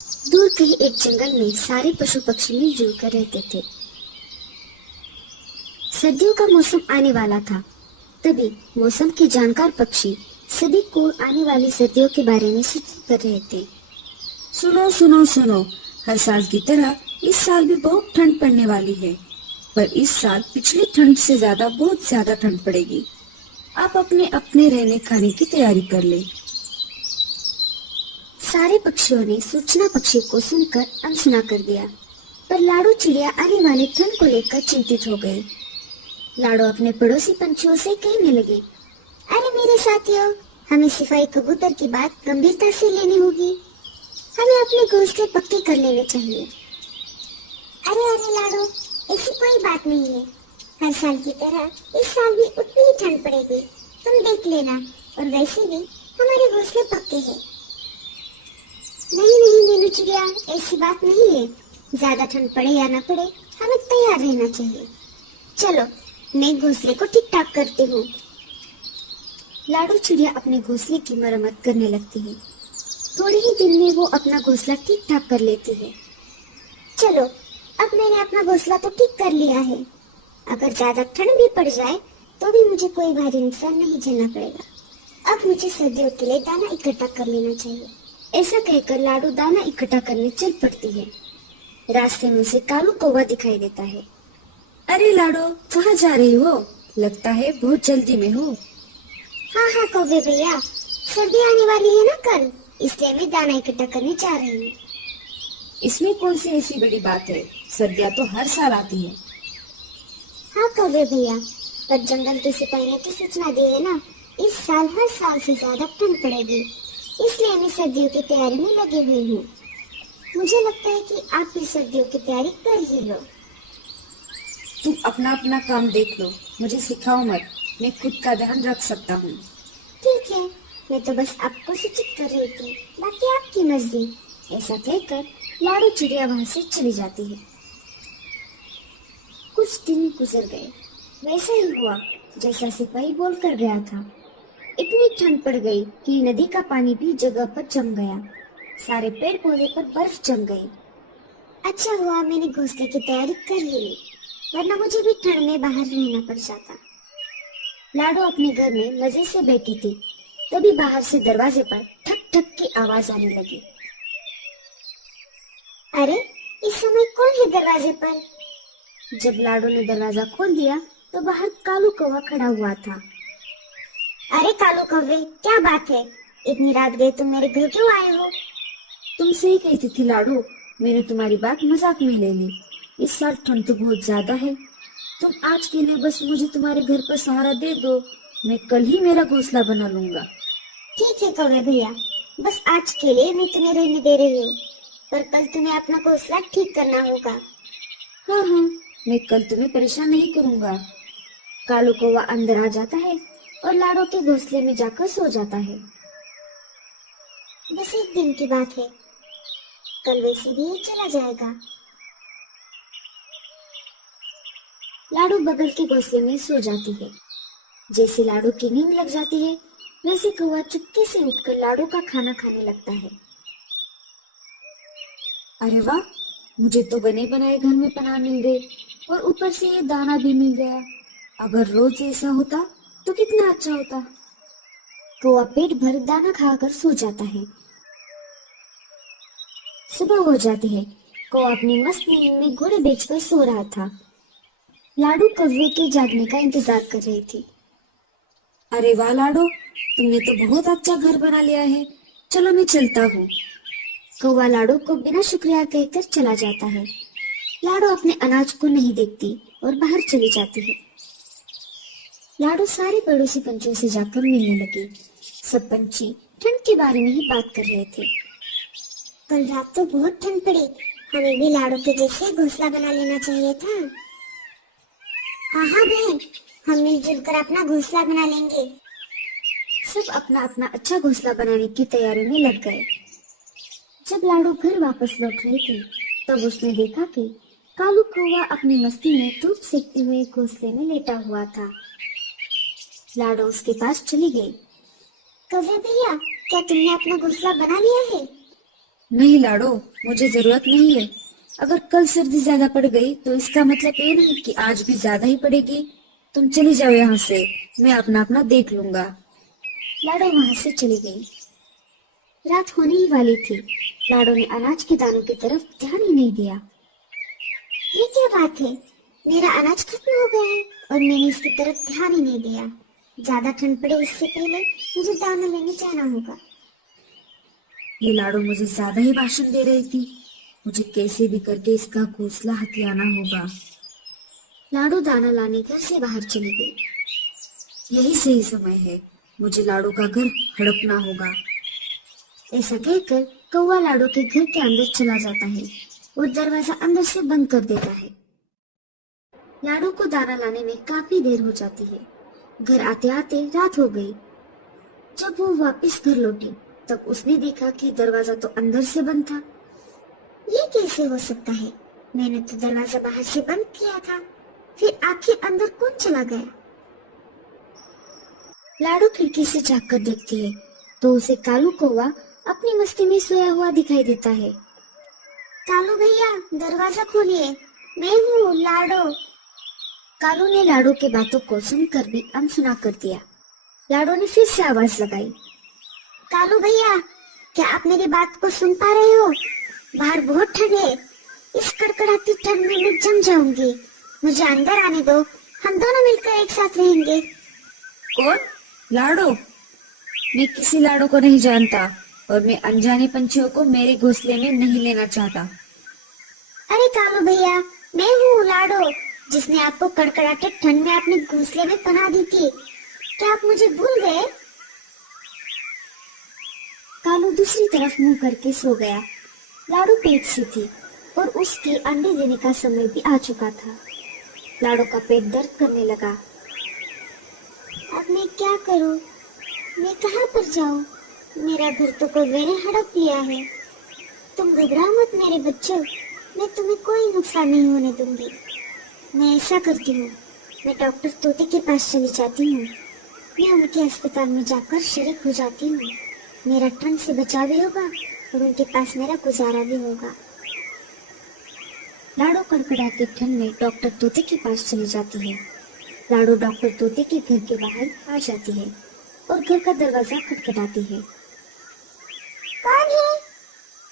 दूर कहीं एक जंगल में सारे पशु पक्षी मिलजुल कर रहते थे। सर्दियों का मौसम आने वाला था। तभी मौसम के जानकार पक्षी सभी को आने वाली सर्दियों के बारे में सूचित कर रहे थे। सुनो सुनो सुनो, हर साल की तरह इस साल भी बहुत ठंड पड़ने वाली है। पर इस साल पिछली ठंड से बहुत ज्यादा ठंड पड़ेगी। आप अपने अपने रहने खाने की तैयारी कर ले। सारे पक्षियों ने सूचना पक्षी को सुनकर अनसुना कर दिया, पर लाडो चिड़िया आने वाली ठंड को लेकर चिंतित हो गए। लाडो अपने पड़ोसी पंछियों से कहने लगे, अरे मेरे साथियों, हमें सिपाही कबूतर की बात गंभीरता से लेनी होगी। हमें अपने घोंसले पक्के कर लेने चाहिए। अरे अरे लाडो, ऐसी कोई बात नहीं है। हर साल की तरह इस साल भी उतनी ही ठंड पड़ेगी, तुम देख लेना। और वैसे भी हमारे घोंसले पक्के हैं। नहीं नहीं मीनू चिड़िया, ऐसी बात नहीं है। ज्यादा ठंड पड़े या न पड़े, हमें तैयार रहना चाहिए। चलो, मैं घोंसले को ठीक ठाक करती हूँ। लाडो चिड़िया अपने घोंसले की मरम्मत करने लगती है। थोड़े ही दिन में वो अपना घोंसला ठीक ठाक कर लेती है। चलो, अब मैंने अपना घोंसला तो ठीक कर लिया है। अगर ज्यादा ठंड भी पड़ जाए तो भी मुझे कोई भारी नुकसान नहीं झेलना पड़ेगा। अब मुझे सर्दियों के लिए दाना इकट्ठा कर लेना चाहिए। ऐसा कहकर लाडो दाना इकट्ठा करने चल पड़ती है। रास्ते में उसे कालू कौवा दिखाई देता है। अरे लाडो, कहाँ जा रही हो? लगता है बहुत जल्दी में हो। हाँ हाँ कौवे भैया, सर्दी आने वाली है ना कल, इसलिए मैं दाना इकट्ठा करने जा रही हूँ। इसमें कौन सी ऐसी बड़ी बात है? सर्दियाँ तो हर साल आती है। हाँ कौवे भैया, पर जंगल के सिपाही ने तो सूचना दी है ना, इस साल हर साल से ज्यादा ठंड पड़ेगी, इसलिए मैं सर्दियों की तैयारी में लगी हुई हूँ। मुझे लगता है कि आप भी सर्दियों की तैयारी कर ही लो। तुम अपना अपना काम देख लो, मुझे सिखाओ मत, मैं खुद का ध्यान रख सकता हूँ। ठीक है, मैं तो बस आपको सूचित कर रही थी, बाकी आपकी मर्जी। ऐसा कहकर लाडो चिड़िया वहाँ से चली जाती है। कुछ दिन गुजर गए। वैसा ही हुआ जैसा सिपाही बोल कर गया था। इतनी ठंड पड़ गई कि नदी का पानी भी जगह पर जम गया। सारे पेड़ पौधे पर बर्फ जम गई। अच्छा हुआ मैंने घोंसले की तैयारी कर ही ली, वरना मुझे भी ठंड में बाहर रहना पड़ जाता। लाडो अपने घर में मजे से बैठी थी, तभी बाहर से दरवाजे पर ठक ठक की आवाज आने लगी। अरे, इस समय कौन है दरवाजे पर? जब लाडो ने दरवाजा खोल दिया तो बाहर कालू कौवा खड़ा हुआ था। अरे कालू कौवे, क्या बात है? इतनी रात गए तुम मेरे घर क्यों आए हो? तुम सही कहती थी लाडो, मैंने तुम्हारी बात मजाक में ले ली। इस साल ठंड तो बहुत ज्यादा है। तुम आज के लिए बस मुझे तुम्हारे घर पर सहारा दे दो, मैं कल ही मेरा घोंसला बना लूंगा। ठीक है कौवे भैया, बस आज के लिए मैं तुम्हें रहने दे रही हूँ, पर कल तुम्हें अपना घोंसला ठीक करना होगा। हाँ हाँ, मैं कल तुम्हें परेशान नहीं करूंगा। कालू कौवा अंदर आ जाता है और लाडो के घोंसले में जाकर सो जाता है। बस एक दिन की बात है, कल वैसे भी ये चला जाएगा। लाडो बगल के घोंसले में सो जाती है। जैसे लाडो की नींद लग जाती है, वैसे कौवा चुपके से उठकर लाडो का खाना खाने लगता है। अरे वाह, मुझे तो बने बनाए घर में पनाह मिल गई और ऊपर से ये दाना भी मिल गया। अगर रोज ऐसा होता तो कितना अच्छा होता। कौवा पेट भर दाना खाकर सो जाता है। सुबह हो जाती है। कौवा अपनी मस्त नींद में घोड़े बेचकर सो रहा था। लाडो कौवे के जागने का इंतजार कर रही थी। अरे वाह लाडो, तुमने तो बहुत अच्छा घर बना लिया है। चलो मैं चलता हूँ। कौवा लाडो को बिना शुक्रिया कहकर चला जाता है। लाडो अपने अनाज को नहीं देखती और बाहर चली जाती है। लाडो सारे पड़ोसी पंछियों से जाकर मिलने लगी। सब पंछी ठंड के बारे में ही बात कर रहे थे। कल रात तो बहुत ठंड पड़ी, हमें भी लाडो के जैसे घोंसला बना लेना चाहिए था। हाँ हाँ बहन, हम मिलजुल कर अपना घोंसला बना लेंगे। सब अपना अपना अच्छा घोंसला बनाने की तैयारी में लग गए। जब लाडो घर वापस लौट रही थी, तब उसने देखा कि कालू कौवा अपनी मस्ती में धूप सेकते हुए घोंसले में लेटा हुआ था। लाडो उसके पास चली गई। कौवे भैया, क्या तुमने अपना घोंसला बना लिया है? नहीं लाडो, मुझे जरूरत नहीं है। अगर कल सर्दी ज्यादा पड़ गई तो इसका मतलब ये नहीं कि आज भी ज्यादा ही पड़ेगी। तुम चली जाओ यहाँ से, मैं अपना अपना देख लूंगा। लाडो वहां से चली गई। रात होने ही वाली थी। लाडो ने अनाज के दानों की तरफ ध्यान ही नहीं दिया। ये क्या बात है, मेरा अनाज खत्म हो गया है और मैंने इसकी तरफ ध्यान ही नहीं दिया। ज्यादा ठंड पड़े इससे पहले मुझे दाना लेने जाना होगा। ये लाडो मुझे ज्यादा ही भाषण दे रही थी। मुझे कैसे भी करके इसका घोंसला हथियाना होगा। लाडो दाना लाने घर से बाहर चली गई। यही सही समय है, मुझे लाडो का घर हड़पना होगा। ऐसा कहकर कौवा लाडो के घर के अंदर चला जाता है और दरवाजा अंदर से बंद कर देता है। लाडो को दाना लाने में काफी देर हो जाती है। घर आते आते रात हो गई। जब वो वापस घर लौटी तब उसने देखा कि दरवाजा तो अंदर से बंद था। ये कैसे हो सकता है? मैंने तो दरवाजा बाहर से बंद किया था, फिर आखिर अंदर कौन चला गया? लाडो खिड़की से झांक कर देखती है तो उसे कालू कौवा अपनी मस्ती में सोया हुआ दिखाई देता है। कालू भैया, दरवाजा खोलिए, मैं हूँ लाडो। कालू ने लाडो के बातों को सुनकर भी अनसुना कर दिया। लाडो ने फिर से आवाज लगाई, कालू भैया, क्या आप मेरी बात को सुन पा रहे हो? बाहर बहुत ठंड है। इस कड़कड़ाती ठंड में मैं जम जाऊंगी। मुझे अंदर आने दो, हम दोनों मिलकर एक साथ रहेंगे। कौन? लाडो? मैं किसी लाडो को नहीं जानता और मैं अनजाने पंछियों को मेरे घोंसले में नहीं लेना चाहता। अरे कालू भैया, मैं हूँ लाडो, जिसने आपको कड़कड़ाते ठंड में अपने घोंसले में पनाह दी थी। क्या आप मुझे भूल गए? कालू दूसरी तरफ मुंह करके सो गया। लाडो पेट से थी और उसके अंडे देने का समय भी आ चुका था। लाडो का पेट दर्द करने लगा। अब मैं क्या करूं? मैं कहां पर जाऊं? मेरा घर तो कौवे ने हड़प लिया है। तुम घबराओ मत मेरे बच्चों, मैं तुम्हें कोई नुकसान नहीं होने दूंगी। मैं ऐसा करती हूँ, मैं डॉक्टर तोते के पास चली जाती हूँ। मैं उनके अस्पताल में जाकर शरीक हो जाती हूँ। मेरा ठंड से बचाव भी होगा और उनके पास मेरा गुजारा भी होगा। लाडो कड़कड़ाते ठंड में डॉक्टर तोते के पास चली जाती है। लाडो डॉक्टर तोते के घर के बाहर आ जाती है और घर का दरवाजा खटखटाती है। कौन है?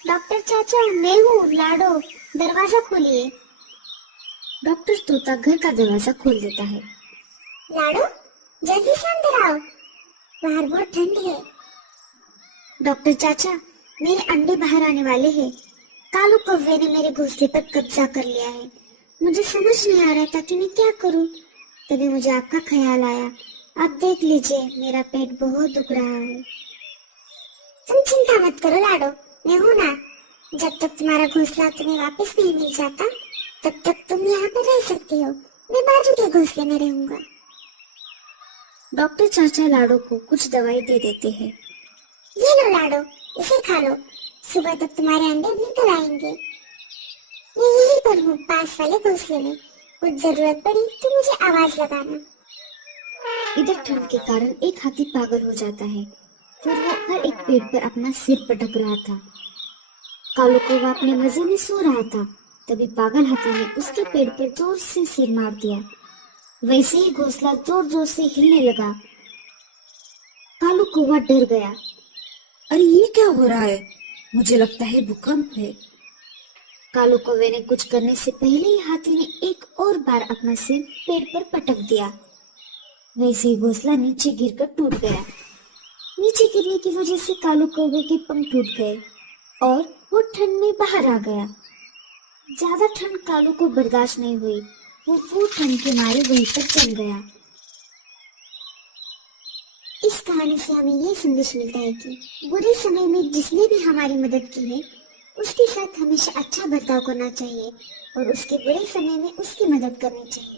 डॉक्टर चाचा, मैं हूँ लाडो, दरवाजा खोलिए। डॉक्टर तोता घर का दरवाजा खोल देता है। लाडो, जल्दी से अंदर आओ, बाहर बहुत ठंड है। डॉक्टर चाचा, मेरे अंडे बाहर आने वाले हैं। कालू कौवे ने मेरे घोंसले पर कब्जा कर लिया है। मुझे समझ नहीं आ रहा था कि मैं क्या करूं। तभी मुझे आपका ख्याल आया। आप देख लीजिए, मेरा पेट बहुत दुख रहा है। तुम चिंता मत करो लाडो, मैं हूं ना। जब तक तुम्हारा घोंसला तुम्हें वापस नहीं मिल जाता तब तक तुम यहाँ पर रह सकती हो। मैं बाजू के घोंसले में रहूंगा। डॉक्टर चाचा लाडो को कुछ दवाई दे देते हैं। ये लो लाडो, इसे खा लो, सुबह तक तुम्हारे अंडे निकल आएंगे। मैं यहीं पर हूँ, पास वाले घोंसले में। कुछ जरूरत पड़ी तो मुझे आवाज लगाना। इधर ठंड के कारण एक हाथी पागल हो जाता है। फिर वो हर एक पेड़ पर अपना सिर पटक रहा था। कालू कौवा अपने मजे में सो रहा था। तभी पागल हाथी ने उसके पेड़ पर जोर से सिर मार दिया। वैसे ही घोंसला जोर जोर से हिलने लगा। कालू कौवा डर गया। अरे ये क्या हो रहा है? मुझे लगता है भूकंप है। कालू कौवे ने कुछ करने से पहले ही हाथी ने एक और बार अपना सिर पेड़ पर पटक दिया। वैसे ही घोंसला नीचे गिरकर टूट गया। नीचे गिरने की वजह से कालू कौवे के पंख टूट गए और वो ठंड में बाहर आ गया। ज्यादा ठंड कालू को बर्दाश्त नहीं हुई। वो ठंड के मारे वहीं पर जम गया। इस कहानी से हमें ये संदेश मिलता है कि बुरे समय में जिसने भी हमारी मदद की है उसके साथ हमेशा अच्छा बर्ताव करना चाहिए और उसके बुरे समय में उसकी मदद करनी चाहिए।